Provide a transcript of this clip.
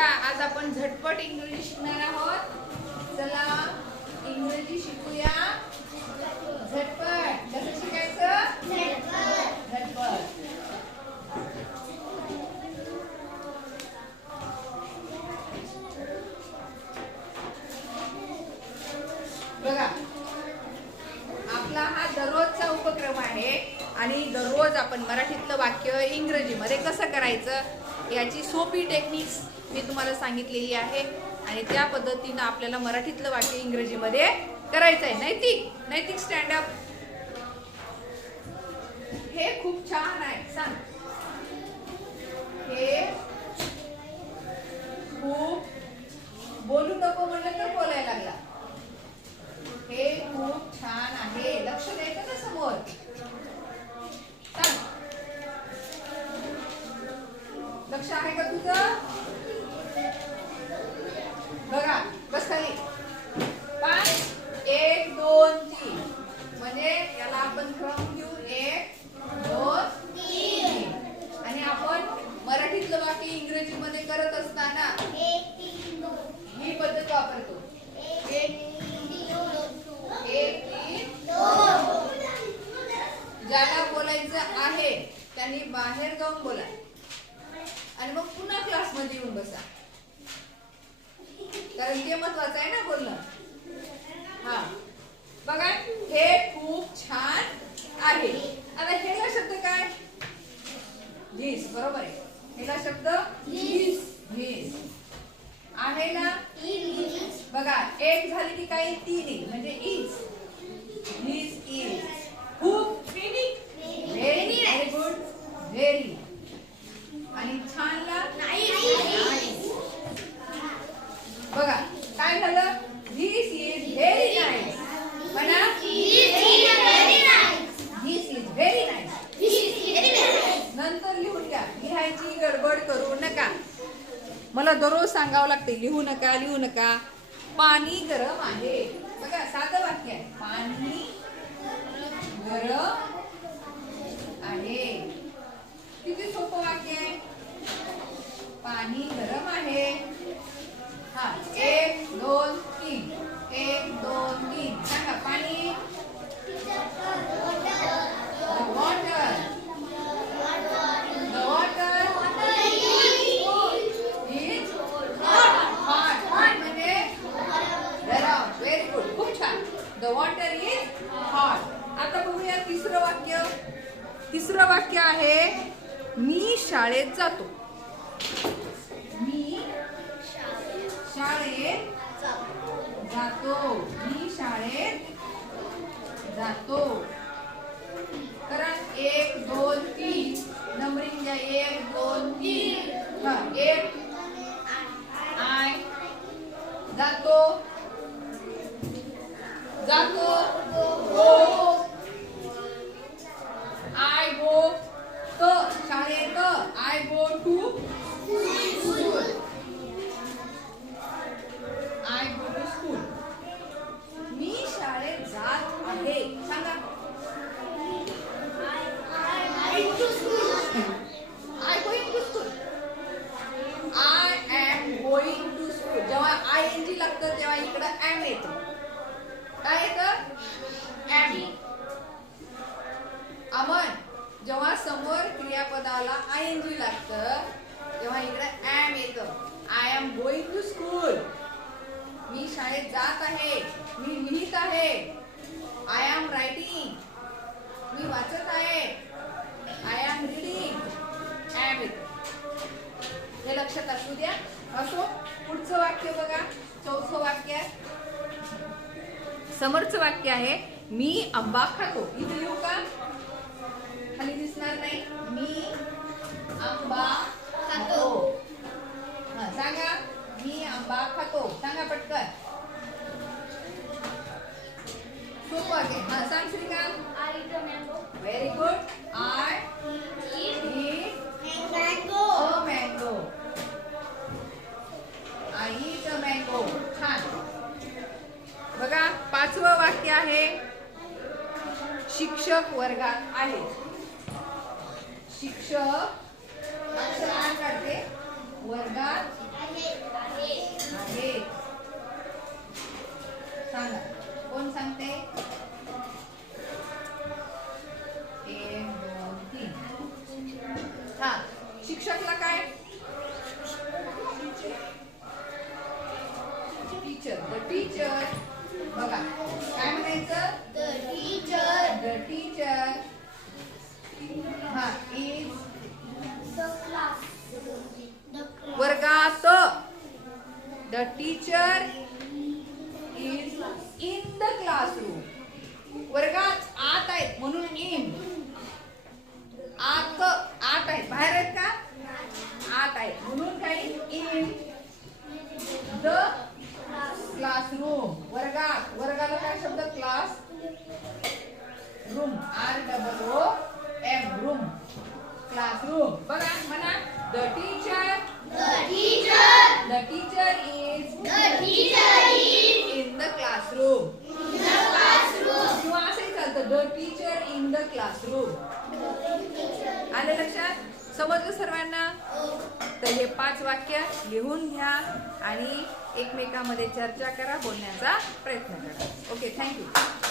बघा आज आपण झटपट इंग्रजी शिकणार आहोत. चला इंग्रजी शिकूया. झटपट. कसं शिकायचं? झटपट. बघा आपला हा दररोजचा उपक्रम आहे आणि दररोज आपण मराठीतलं वाक्य इंग्रजीमध्ये कसं करायचं याची सोपी टेक्निक्स मी तुम्हाला सांगितलेली आहे. आणि त्या पद्धतीनं आपल्याला मराठीतलं वाक्य इंग्रजीमध्ये करायचं आहे. नैतिक नैतिक स्टँडअप हे खूप छान आहे. सांग. हे खूप बोलू नको म्हणलं तर बोलायला लागला हे खूप छान आहे लक्ष द्यायचं ना समोर सांग. लक्ष आहे का तुझं? बघा बस खाली. पाच एक दोन तीन. म्हणजे याला आपण क्रम घेऊ. एक दोन तीन. आणि आपण मराठीतलं वाक्य इंग्रजीमध्ये करत असताना ही पद्धत वापरतो. एक ज्याला बोलायचं आहे त्यांनी बाहेर जाऊन बोला. आणि मग पुन्हा क्लासमध्ये येऊन बसा. कारण ते महत्वाचं आहे ना बोलणं. हा. बघा हे खूप छान आहे. आता हेला शब्द काय? झीस बरोबर आहे. हेला शब्द झीस झीस आहे ना? बघा एक झाली की काही तीन म्हणजे इज हीज इज खूप व्हेरी व्हेरी गुड व्हेरी आणि छानला बघा काय झालं धिस इज व्हेरी नाईस म्हणा धिस इज व्हेरी नाईस नंतर लिहून घ्या लिहायची गडबड करू नका मला दररोज सांगावं लागते लिहू नका लिहू नका. पाणी गरम आहे. बघा साधं वाक्य आहे. पाणी गरम आहे किती सोपं वाक्य आहे पाणी गरम आहे हा एक दोन तीन एक दोन तीन सांगा पाणी water The water is hot. Hot. Hot म्हणजे गरम. Very good. खूप छान. The water is hot. आता बघूया तिसरं वाक्य तिसरं वाक्य आहे मी शाळेत जातो. मी शाळेत जातो. मी शाळेत जातो. करा एक दोन तीन. नंबरिंग द्या एक दोन तीन. हा एक. आय. जातो गो आय गो त शाळेत I go to school I go to school मी शाळेत जात आहे सांगा I going to school I am going to school जेव्हा आय एन जी लागतं तेव्हा इकडं एम येतं. काय येतं? एम अमन जेव्हा समोर क्रियापदाला आय एन जी लागतं तेव्हा इकडं एम येतं. I am going to school मी शाळेत जात आहे. मी लिहित आहे. आय एम रायटिंग मी वाचत आहे. आय एम रिडिंग ॲम हे लक्षात असू द्या. असो. पुढचं वाक्य बघा. चौथं वाक्य. आहे. समोरचं वाक्य आहे मी आंबा खातो. इथे लिहू का? खाली दिसणार नाही. मी आंबा खातो. सांगा. मी आंबा खातो. सांगा पटकन. सोपं आहे. हा सांग श्रीकांत. व्हेरी गुड आहे. शिक्षक वर्गात आहे. शिक्षक काय करते वर्गात आहे. सांगा. कोण सांगते? हा शिक्षकला काय? टीचर द टीचर बघा. काय म्हणायचं? क्लासरूम वर्गात. वर्गाला काय शब्द? Class. Room. R double O M room. Classroom. बघा म्हणा. The teacher. the teacher, the सर्वांना. तर हे पाच वाक्य लिहून घ्या आणि एकमेकामध्ये चर्चा करा बोलण्याचा प्रयत्न करा. Okay thank you